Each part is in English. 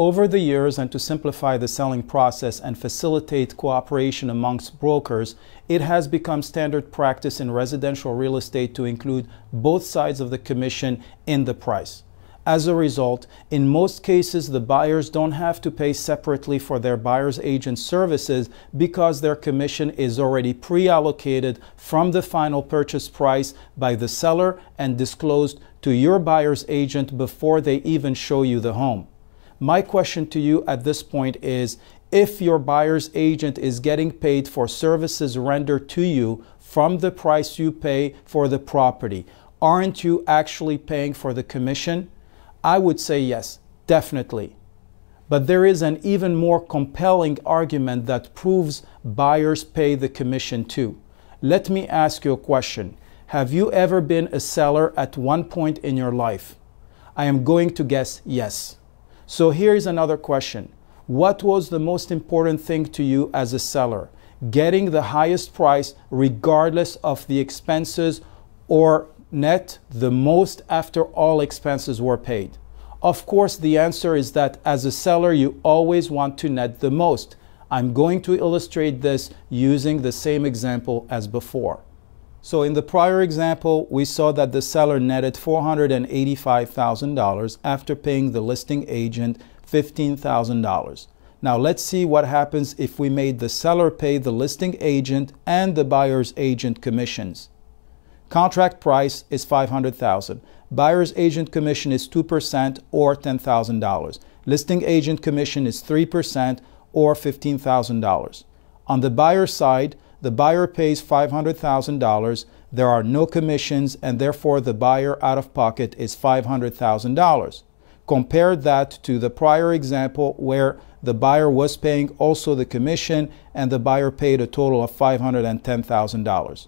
Over the years, and to simplify the selling process and facilitate cooperation amongst brokers, it has become standard practice in residential real estate to include both sides of the commission in the price. As a result, in most cases, the buyers don't have to pay separately for their buyer's agent services because their commission is already pre-allocated from the final purchase price by the seller and disclosed to your buyer's agent before they even show you the home. My question to you at this point is, if your buyer's agent is getting paid for services rendered to you from the price you pay for the property, aren't you actually paying for the commission? I would say yes, definitely. But there is an even more compelling argument that proves buyers pay the commission too. Let me ask you a question. Have you ever been a seller at one point in your life? I am going to guess yes. So here's another question. What was the most important thing to you as a seller? Getting the highest price regardless of the expenses, or net the most after all expenses were paid? Of course, the answer is that as a seller, you always want to net the most. I'm going to illustrate this using the same example as before. So in the prior example, we saw that the seller netted $485,000 after paying the listing agent $15,000. Now let's see what happens if we made the seller pay the listing agent and the buyer's agent commissions. Contract price is $500,000. Buyer's agent commission is 2% or $10,000. Listing agent commission is 3% or $15,000. On the buyer side, the buyer pays $500,000. There are no commissions, and therefore the buyer out of pocket is $500,000. Compare that to the prior example where the buyer was paying also the commission and the buyer paid a total of $510,000.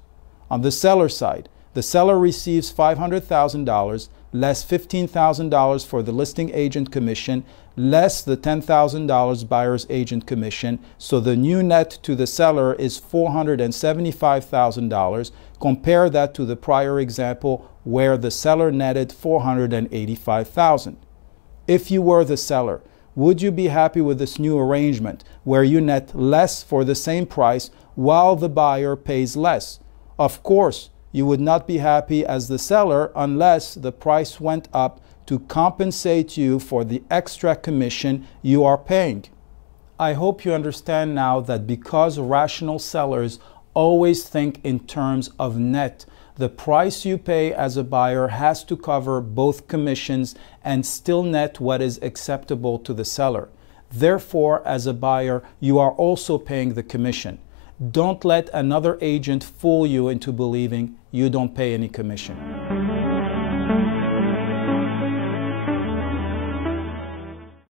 On the seller side, the seller receives $500,000 less $15,000 for the listing agent commission, less the $10,000 buyer's agent commission. So the new net to the seller is $475,000. Compare that to the prior example where the seller netted $485,000. If you were the seller, would you be happy with this new arrangement where you net less for the same price while the buyer pays less? Of course, you would not be happy as the seller unless the price went up to compensate you for the extra commission you are paying. I hope you understand now that because rational sellers always think in terms of net, the price you pay as a buyer has to cover both commissions and still net what is acceptable to the seller. Therefore, as a buyer, you are also paying the commission. Don't let another agent fool you into believing you don't pay any commission.